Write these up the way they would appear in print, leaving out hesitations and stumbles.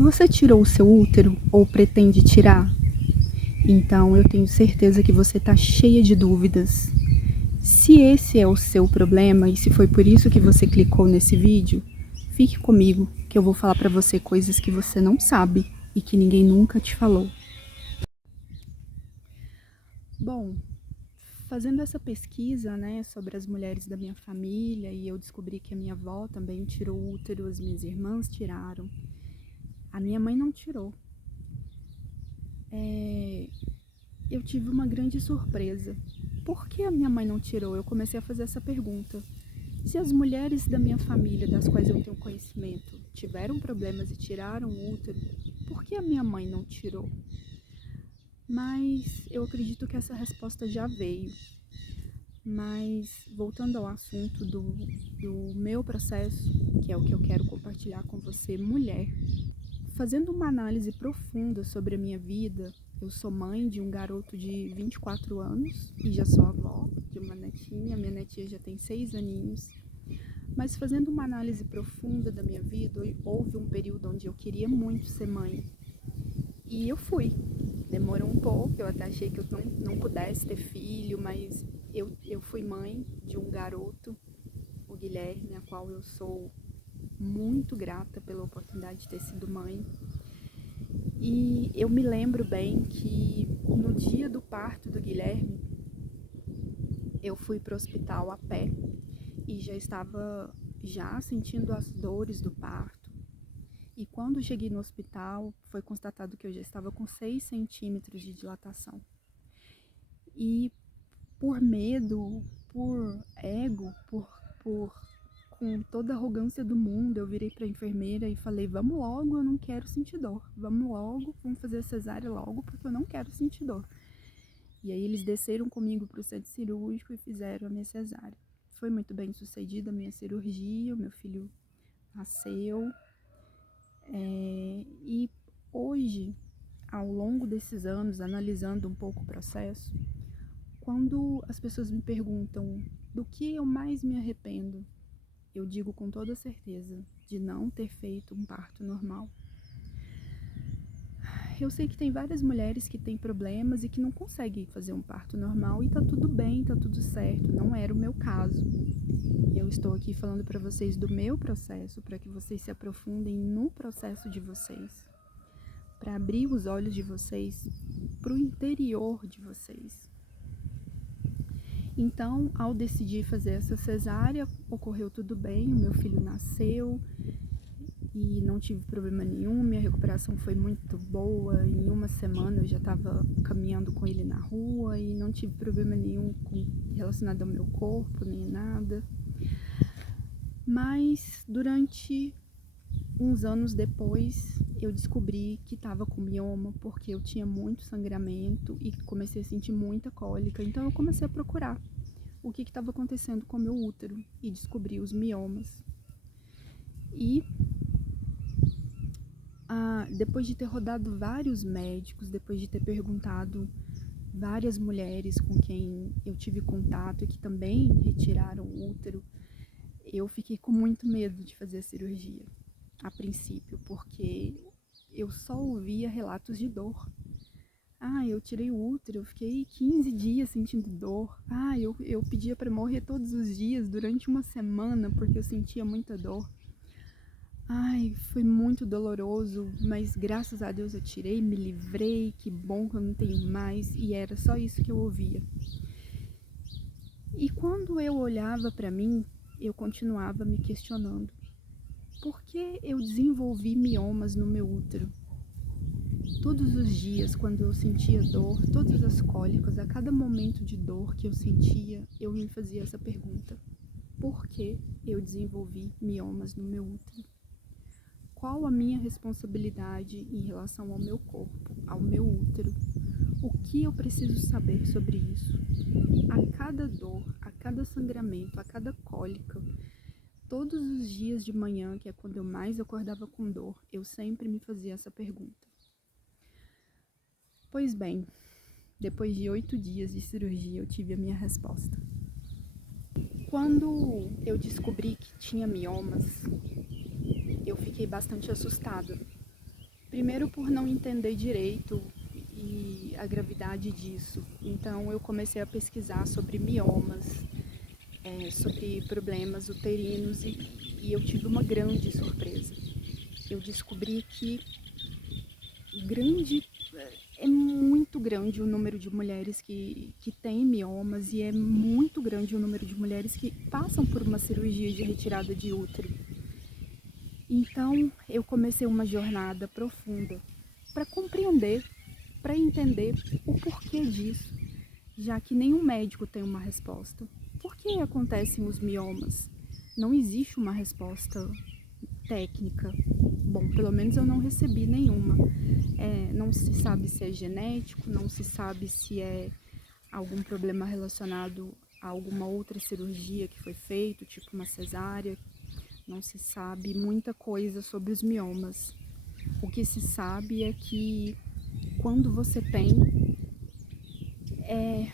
Você tirou o seu útero ou pretende tirar? Então eu tenho certeza que você está cheia de dúvidas. Se esse é o seu problema e se foi por isso que você clicou nesse vídeo, fique comigo que eu vou falar para você coisas que você não sabe e que ninguém nunca te falou. Bom, fazendo essa pesquisa, né, sobre as mulheres da minha família, e eu descobri que a minha avó também tirou o útero, as minhas irmãs tiraram. A minha mãe não tirou. Eu tive uma grande surpresa. Por que a minha mãe não tirou? Eu comecei a fazer essa pergunta. Se as mulheres da minha família, das quais eu tenho conhecimento, tiveram problemas e tiraram o útero, por que a minha mãe não tirou? Mas eu acredito que essa resposta já veio. Mas voltando ao assunto do meu processo, que é o que eu quero compartilhar com você, mulher, fazendo uma análise profunda sobre a minha vida, eu sou mãe de um garoto de 24 anos e já sou avó de uma netinha. Minha netinha já tem 6 aninhos. Mas fazendo uma análise profunda da minha vida, houve um período onde eu queria muito ser mãe. E eu fui. Demorou um pouco, eu até achei que eu não pudesse ter filho, mas eu fui mãe de um garoto, o Guilherme, a qual eu sou muito grata pela oportunidade de ter sido mãe. E eu me lembro bem que no dia do parto do Guilherme, eu fui para o hospital a pé e já estava sentindo as dores do parto. E quando cheguei no hospital, foi constatado que eu já estava com 6 centímetros de dilatação. E por medo, por ego, com toda a arrogância do mundo, eu virei para a enfermeira e falei: vamos logo, eu não quero sentir dor. Vamos logo, vamos fazer a cesárea logo, porque eu não quero sentir dor. E aí eles desceram comigo para o centro cirúrgico e fizeram a minha cesárea. Foi muito bem sucedida a minha cirurgia, o meu filho nasceu. E hoje, ao longo desses anos, analisando um pouco o processo, quando as pessoas me perguntam do que eu mais me arrependo, eu digo com toda certeza de não ter feito um parto normal. Eu sei que tem várias mulheres que têm problemas e que não conseguem fazer um parto normal, e tá tudo bem, tá tudo certo, não era o meu caso. Eu estou aqui falando para vocês do meu processo, para que vocês se aprofundem no processo de vocês, para abrir os olhos de vocês para o interior de vocês. Então, ao decidir fazer essa cesárea, ocorreu tudo bem, o meu filho nasceu e não tive problema nenhum, minha recuperação foi muito boa. Em uma semana eu já estava caminhando com ele na rua e não tive problema nenhum relacionado ao meu corpo, nem nada. Mas durante uns anos depois eu descobri que estava com mioma, porque eu tinha muito sangramento e comecei a sentir muita cólica. Então eu comecei a procurar o que estava acontecendo com o meu útero e descobri os miomas. E depois de ter rodado vários médicos, depois de ter perguntado várias mulheres com quem eu tive contato e que também retiraram o útero, eu fiquei com muito medo de fazer a cirurgia, a princípio, porque eu só ouvia relatos de dor. Eu tirei o útero, eu fiquei 15 dias sentindo dor. Eu pedia para morrer todos os dias durante uma semana porque eu sentia muita dor. Foi muito doloroso, mas graças a Deus eu tirei, me livrei, que bom que eu não tenho mais, e era só isso que eu ouvia. E quando eu olhava para mim, eu continuava me questionando: por que eu desenvolvi miomas no meu útero? Todos os dias, quando eu sentia dor, todas as cólicas, a cada momento de dor que eu sentia, eu me fazia essa pergunta: por que eu desenvolvi miomas no meu útero? Qual a minha responsabilidade em relação ao meu corpo, ao meu útero? O que eu preciso saber sobre isso? A cada dor, a cada sangramento, a cada cólica, todos os dias de manhã, que é quando eu mais acordava com dor, eu sempre me fazia essa pergunta. Pois bem, depois de 8 dias de cirurgia, eu tive a minha resposta. Quando eu descobri que tinha miomas, eu fiquei bastante assustada, Primeiro por não entender direito e a gravidade disso. Então eu comecei a pesquisar sobre miomas, sobre problemas uterinos e eu tive uma grande surpresa. Eu descobri que é muito grande o número de mulheres que têm miomas e é muito grande o número de mulheres que passam por uma cirurgia de retirada de útero. Então eu comecei uma jornada profunda para compreender, para entender o porquê disso, já que nenhum médico tem uma resposta. Por que acontecem os miomas? Não existe uma resposta técnica. Bom, pelo menos eu não recebi nenhuma. Não se sabe se é genético, não se sabe se é algum problema relacionado a alguma outra cirurgia que foi feita, tipo uma cesárea. Não se sabe muita coisa sobre os miomas. O que se sabe é que quando você tem, é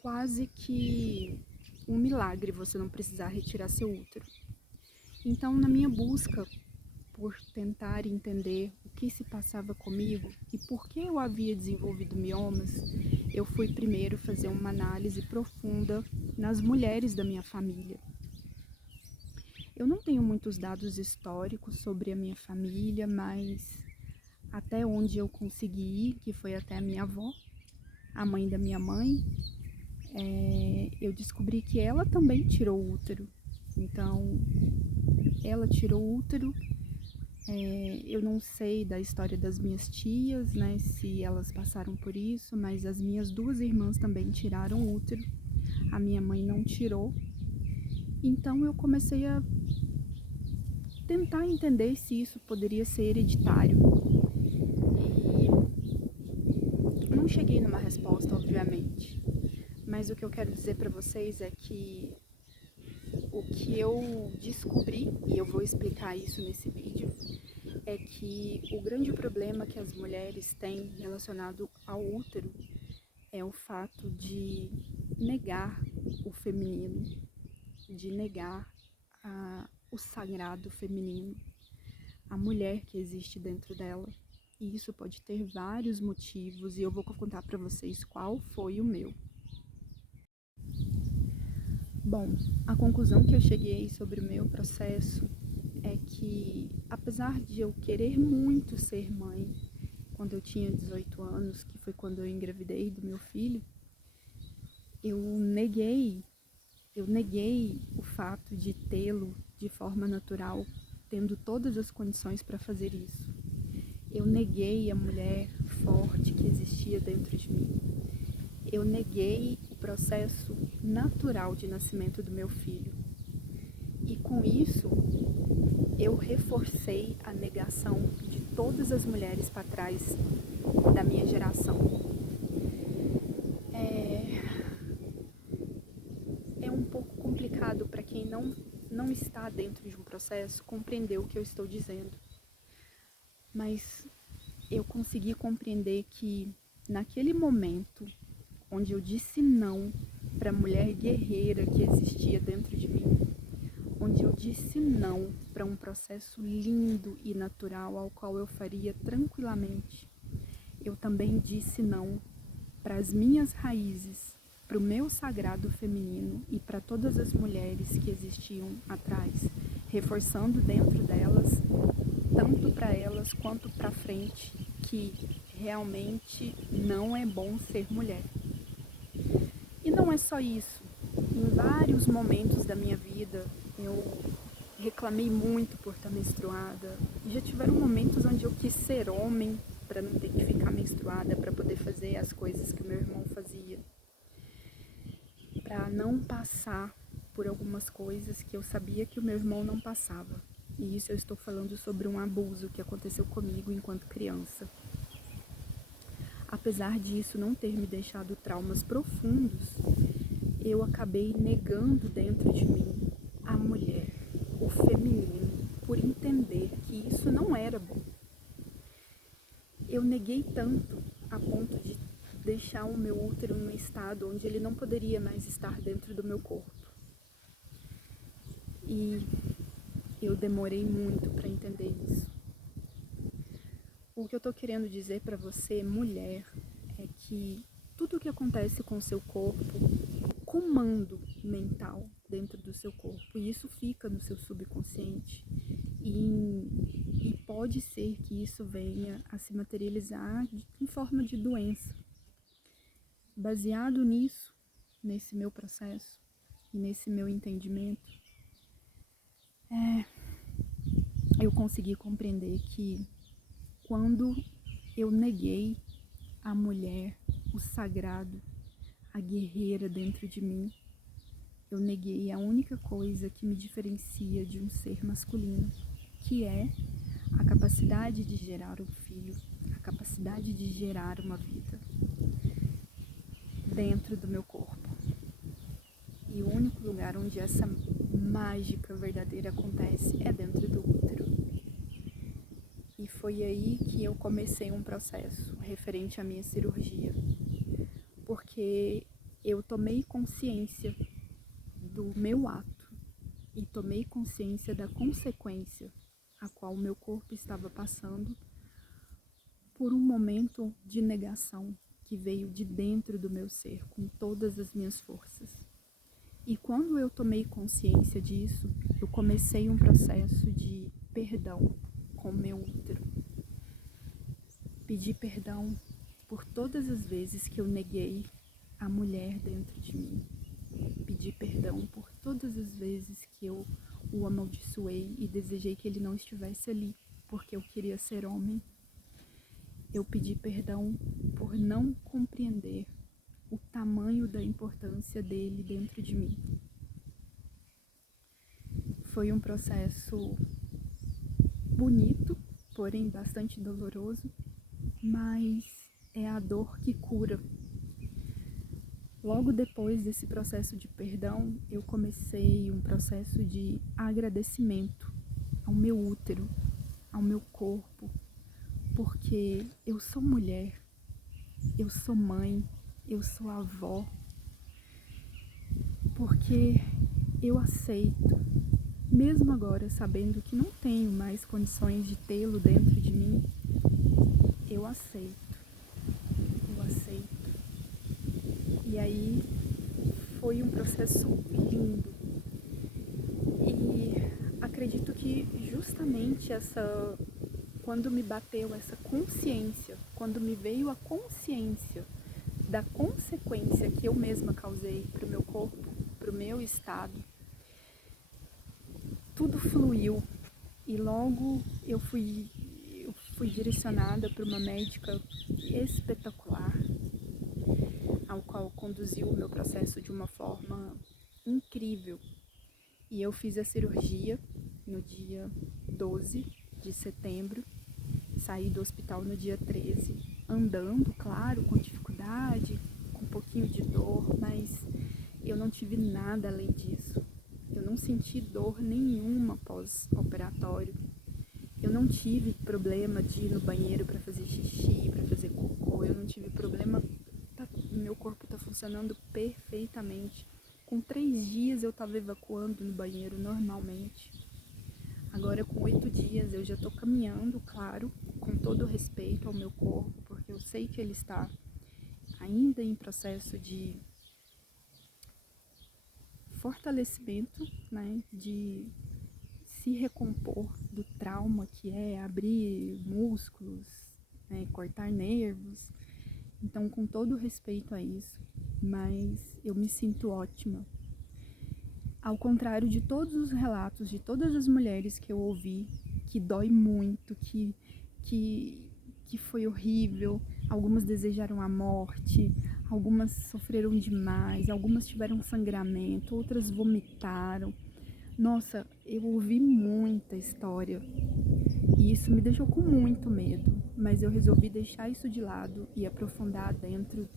quase que um milagre você não precisar retirar seu útero. Então, na minha busca por tentar entender o que se passava comigo e por que eu havia desenvolvido miomas, eu fui primeiro fazer uma análise profunda nas mulheres da minha família. Eu não tenho muitos dados históricos sobre a minha família, mas até onde eu consegui ir, que foi até a minha avó, a mãe da minha mãe, eu descobri que ela também tirou o útero. Então, ela tirou o útero. Eu não sei da história das minhas tias, né, se elas passaram por isso, mas as minhas duas irmãs também tiraram o útero. A minha mãe não tirou. Então, eu comecei a tentar entender se isso poderia ser hereditário. E não cheguei numa resposta, obviamente. Mas o que eu quero dizer para vocês é que o que eu descobri, e eu vou explicar isso nesse vídeo, é que o grande problema que as mulheres têm relacionado ao útero é o fato de negar o feminino, de negar o sagrado feminino, a mulher que existe dentro dela. E isso pode ter vários motivos e eu vou contar para vocês qual foi o meu. Bom, a conclusão que eu cheguei sobre o meu processo é que, apesar de eu querer muito ser mãe, quando eu tinha 18 anos, que foi quando eu engravidei do meu filho, eu neguei o fato de tê-lo de forma natural, tendo todas as condições para fazer isso. Eu neguei a mulher forte que existia dentro de mim. Eu neguei o processo natural de nascimento do meu filho. E com isso, eu reforcei a negação de todas as mulheres para trás da minha geração. É um pouco complicado para quem não está dentro de um processo compreender o que eu estou dizendo. Mas eu consegui compreender que naquele momento onde eu disse não para a mulher guerreira que existia dentro de mim, onde eu disse não para um processo lindo e natural ao qual eu faria tranquilamente, eu também disse não para as minhas raízes, para o meu sagrado feminino e para todas as mulheres que existiam atrás, reforçando dentro delas, tanto para elas quanto para frente, que realmente não é bom ser mulher. E não é só isso. Em vários momentos da minha vida, eu reclamei muito por estar menstruada. Já tiveram momentos onde eu quis ser homem para não ter que ficar menstruada, para poder fazer as coisas que o meu irmão fazia, para não passar por algumas coisas que eu sabia que o meu irmão não passava. E isso eu estou falando sobre um abuso que aconteceu comigo enquanto criança. Apesar disso não ter me deixado traumas profundos, eu acabei negando dentro de mim a mulher, o feminino, por entender que isso não era bom. Eu neguei tanto a ponto de deixar o meu útero num estado onde ele não poderia mais estar dentro do meu corpo. E eu demorei muito para entender isso. O que eu tô querendo dizer para você, mulher, é que tudo o que acontece com o seu corpo, comando mental dentro do seu corpo, e isso fica no seu subconsciente, e pode ser que isso venha a se materializar em forma de doença. Baseado nisso, nesse meu processo e nesse meu entendimento, eu consegui compreender que quando eu neguei a mulher, o sagrado, a guerreira dentro de mim, eu neguei a única coisa que me diferencia de um ser masculino, que é a capacidade de gerar um filho, a capacidade de gerar uma vida dentro do meu corpo. E o único lugar onde essa mágica verdadeira acontece é dentro do útero. E foi aí que eu comecei um processo referente à minha cirurgia, porque eu tomei consciência do meu ato e tomei consciência da consequência a qual o meu corpo estava passando por um momento de negação que veio de dentro do meu ser, com todas as minhas forças. E quando eu tomei consciência disso, eu comecei um processo de perdão com o meu útero. Pedi perdão por todas as vezes que eu neguei a mulher dentro de mim. Pedi perdão por todas as vezes que eu o amaldiçoei e desejei que ele não estivesse ali, porque eu queria ser homem. Eu pedi perdão por não compreender o tamanho da importância dele dentro de mim. Foi um processo bonito, porém bastante doloroso, mas é a dor que cura. Logo depois desse processo de perdão, eu comecei um processo de agradecimento ao meu útero, ao meu corpo, porque eu sou mulher, eu sou mãe, eu sou avó, porque eu aceito, mesmo agora sabendo que não tenho mais condições de tê-lo dentro de mim, eu aceito. E aí foi um processo lindo. E acredito que justamente quando me bateu essa consciência, quando me veio a consciência da consequência que eu mesma causei para o meu corpo, para o meu estado, tudo fluiu. E logo eu fui direcionada para uma médica espetacular, ao qual conduziu o meu processo de uma forma incrível. E eu fiz a cirurgia no dia 12 de setembro, saí do hospital no dia 13, andando, claro, com dificuldade, com um pouquinho de dor, mas eu não tive nada além disso. Eu não senti dor nenhuma pós-operatório. Eu não tive problema de ir no banheiro para fazer xixi, para fazer cocô. Eu não tive problema. Meu corpo está funcionando perfeitamente. Com 3 dias eu estava evacuando no banheiro normalmente. Agora com 8 dias eu já estou caminhando, claro, com todo o respeito ao meu corpo, porque eu sei que ele está ainda em processo de fortalecimento, né, de se recompor do trauma que é abrir músculos, né, cortar nervos. Então, com todo respeito a isso, mas eu me sinto ótima. Ao contrário de todos os relatos de todas as mulheres que eu ouvi, que dói muito, que foi horrível, algumas desejaram a morte, algumas sofreram demais, algumas tiveram sangramento, outras vomitaram. Nossa, eu ouvi muita história e isso me deixou com muito medo, mas eu resolvi deixar isso de lado e aprofundar dentro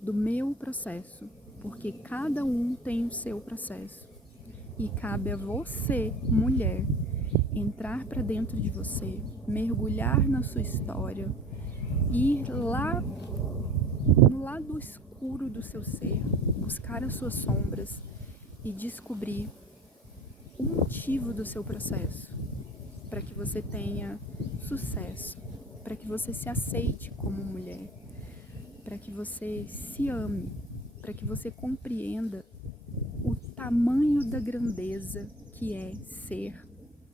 do meu processo, porque cada um tem o seu processo e cabe a você, mulher, entrar para dentro de você, mergulhar na sua história, ir lá no lado escuro do seu ser, buscar as suas sombras e descobrir o motivo do seu processo, para que você tenha sucesso, para que você se aceite como mulher, para que você se ame, para que você compreenda o tamanho da grandeza que é ser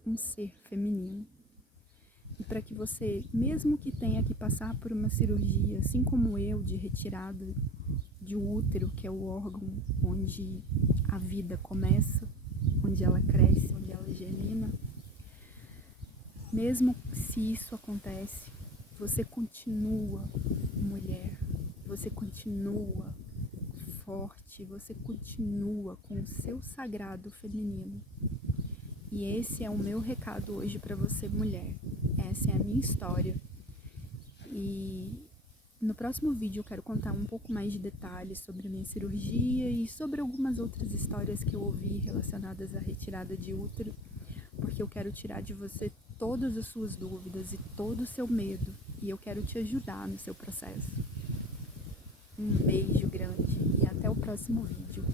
um ser feminino. E para que você, mesmo que tenha que passar por uma cirurgia, assim como eu, de retirada de útero, que é o órgão onde a vida começa, onde ela cresce, onde ela germina, mesmo se isso acontece, você continua mulher, você continua forte, você continua com o seu sagrado feminino. E esse é o meu recado hoje para você, mulher. Essa é a minha história. E no próximo vídeo eu quero contar um pouco mais de detalhes sobre a minha cirurgia e sobre algumas outras histórias que eu ouvi relacionadas à retirada de útero, porque eu quero tirar de você todas as suas dúvidas e todo o seu medo, e eu quero te ajudar no seu processo. Um beijo grande e até o próximo vídeo.